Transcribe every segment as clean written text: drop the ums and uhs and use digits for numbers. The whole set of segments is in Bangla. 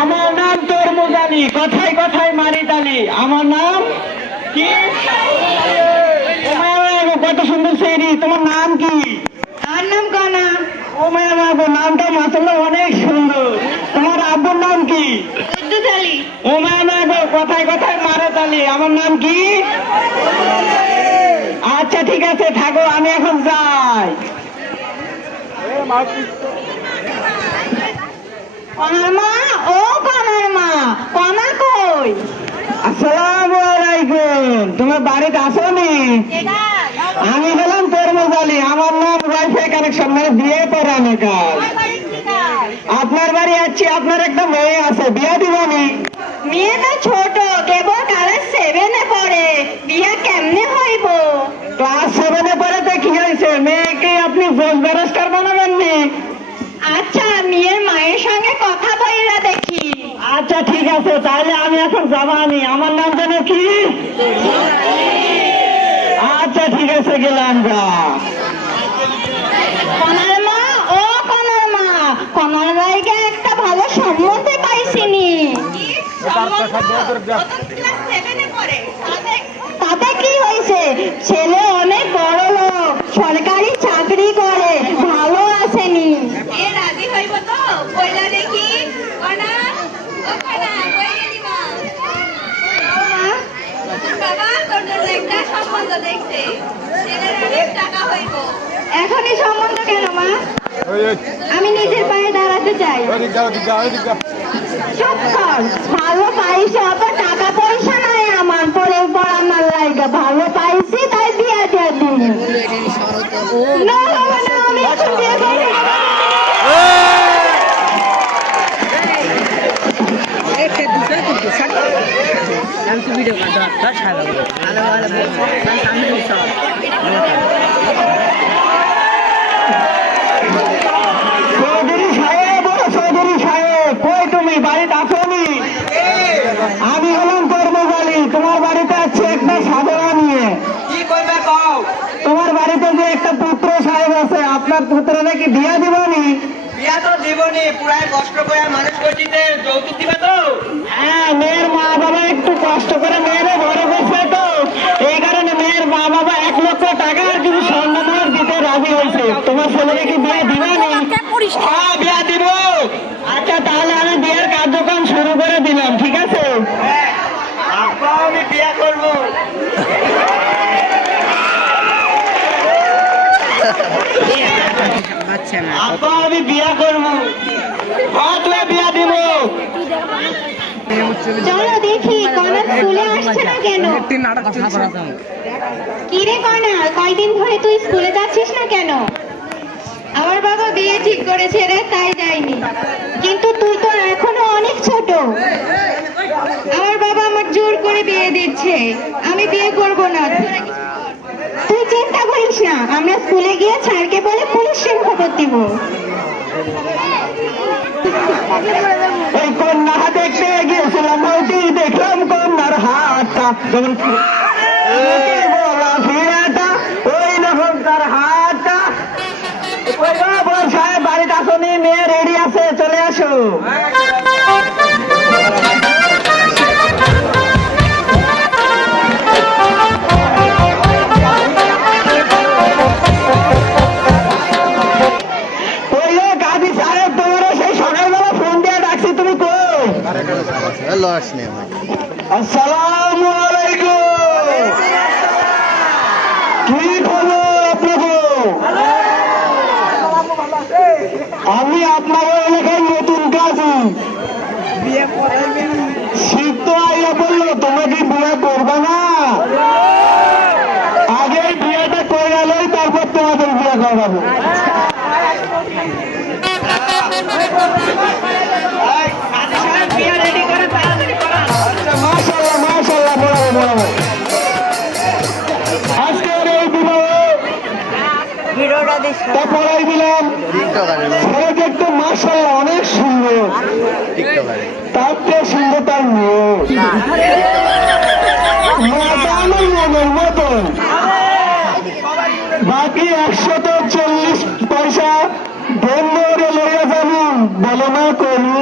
আমার নাম তরমুজ আলী, কথায় কথায় মারি তালি। আমার নাম কি? কত সুন্দর সেরি। তোমার নাম কি? আমার নাম কনা। ও মায়া বাবু, নামটা মাসাল্লাহ অনেক সুন্দর। তোমার আব্বুর নাম কি? কুদ্দুস আলী। ও মায়া বাবু, কথায় কথায় মারে তালি। আমার নাম কি? আচ্ছা ঠিক আছে, থাকো, আমি এখন যাই। কনার মা, ও কনার মা, কনা কই? আসসালামু আলাইকুম। তোমার বাড়িতে আসোনি? আমি হলাম তরমুজ আলী। আমার নাম ওয়াইফাই কানেকশন, মানে বিয়ে পড়ানো কাজ। আপনার বাড়ি আছি, আপনার একটা মেয়ে আছে, বিয়ে দিবনি? মেয়ে তো ছোট, কেবল ক্লাস 7-এ পড়ে, বিয়া কেমনে হইব? ক্লাস 7-এ পড়ে তো কি হয়েছে, মেয়েকে আপনি জজ ব্যারিস্টার বানাবেননি? আচ্ছা, মেয়ের মায়ের সঙ্গে কথা বইরা দেখি। আচ্ছা ঠিক আছে, তাহলে আমি এখন যাবানি। আমার নাম জানো কি? আচ্ছা ঠিক আছে, গেলাম গা। কনার মা, ও কনার মা, কনার ভাইকে একটা ভালো সম্বন্ধ পাইছিনি। তাতে কি হয়েছে, ছেলে অনেক বড় লোক, সরকারি চাকরি করে, ভালো আসেনি। রাজি হইব তো? কইলা দেখি। কনা, ও কনা, কই গেলি মা? তোর বাবা তোর জন্য একটা সম্বন্ধ দেখছে। ছেলের অনেক টাকা হইব। এখনই সম্বন্ধ কেন মা? আমি নিজের পায়ে দাঁড়াতে চাই। চুপ কর, ভালো পাইছি, অত টাকা পয়সা নাই আমার, পরে পড়ানোর লাইগা ভালো পাইছি তাই বিয়া দিয়ে দিন। না বাবা না, আমি এখন বিয়ে করবো না। চৌধুরী সাহেব, ও চৌধুরী সাহেব, কই তুমি? বাড়িতে আসোনি? আমি হলাম তরমুজ আলী। তোমার বাড়িতে আছে একটা সাধনা নিয়ে। কি করবে কও? তোমার বাড়িতে যে একটা পুত্র সাহেব আছে, আপনার পুত্র নাকি বিয়া দিবনি? বিয়া তো দিবনি, পুরাই কষ্ট করে মানুষ করছিতে, যৌতুক দিবে তো? হ্যাঁ, মেয়ের মা বাবা একটু কষ্ট করে মেয়েরে বড় করছে তো, এই কারণে মেয়ের মা বাবা 1 লক্ষ টাকা আর কিছু স্বর্ণমোহর দিতে রাজি হয়েছে। তোমার ছেলেকে কি বিয়ে দিবে না? হ্যাঁ, বিয়া দিব। আচ্ছা, তাহলে আমি বিয়ের কার্যক্রম শুরু করে দিলাম, ঠিক আছে? হ্যাঁ, আব্বা আমি বিয়া করবো। আব্বা আমি বিয়া করবো। হ্যাঁ, তুই বিয়া দিব। চলো দেখি কনা স্কুলে আসছে না কেন? কি রে কনা, কয়দিন ধরে তুই স্কুলে যাচ্ছিস না কেন? আমার বাবা বিয়ে ঠিক করেছে রে, তাই যাইনি। কিন্তু তুই তো এখনো অনেক ছোট। আমার বাবা আমার জোর করে বিয়ে দিচ্ছে, আমি বিয়ে করব না। তুই চিন্তা করিস না, আমরা স্কুলে গিয়ে স্যারকে বলে পুলিশের খবর দিব। ওই কন্যা দেখতে গিয়েছিলাম, ওইটি দেখলাম কন্যার হাতটা যেমন বলা ফিরাটা, ওই রকম তার হাতটা। ওই গো বড় সাহেব, বাড়িতে আসনি? মেয়ে রেডি আছে, চলে আসো। আসসালামু আলাইকুম। কি খবর আপনাদের? আমি আপনাদের এলাকায় নতুন কাজী। শীত তো আইয়া বললো, তোমরা কি বিয়ে করবে না? আগে বিয়েটা করে গেলেই তারপর তোমাদের বিয়ে করাবো। মাশাআল্লাহ মাশাআল্লাহ, বড় বড়। আজকের এই তা পড়াই দিলাম, ছেলে দেখতে মাশাআল্লাহ অনেক সুন্দর, তার চেয়ে সুন্দর তার মেয়ে, মাটা আমার মনের মতন। বাকি 140 পয়সা বন্ধ লইয়া যাবো, বলো না করু।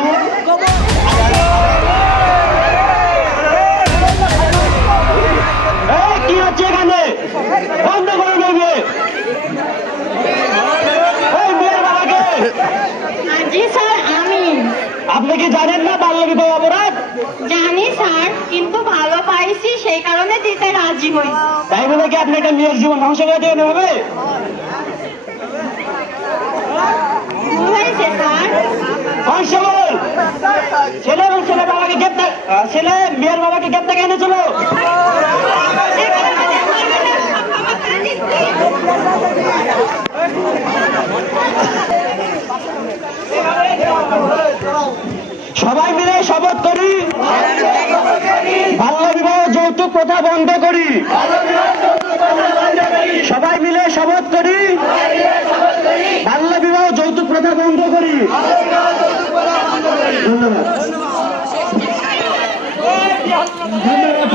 আপনি কি জানেন না বাল্য বিবাহ অপরাধ? জানি স্যার, কিন্তু ভালো পাইছি সেই কারণে দিতে রাজি হয়েছি। তাই বলে কি আপনি একটা মেয়ের জীবন ধ্বংস করে দেবেন হবে? ভুল হয়েছে স্যার। কনস্টেবল, ছেলে এবং ছেলে বাবাকে গ্রেপ্তার, ছেলে মেয়ের বাবাকে গ্রেপ্তার এনে চলো। সবাই মিলে শপথ করি, বাল্য বিবাহ যৌতুক প্রথা বন্ধ করি। সবাই মিলে শপথ করি, বাল্য বিবাহ যৌতুক প্রথা বন্ধ করি। ধন্যবাদ। ধন্যবাদ।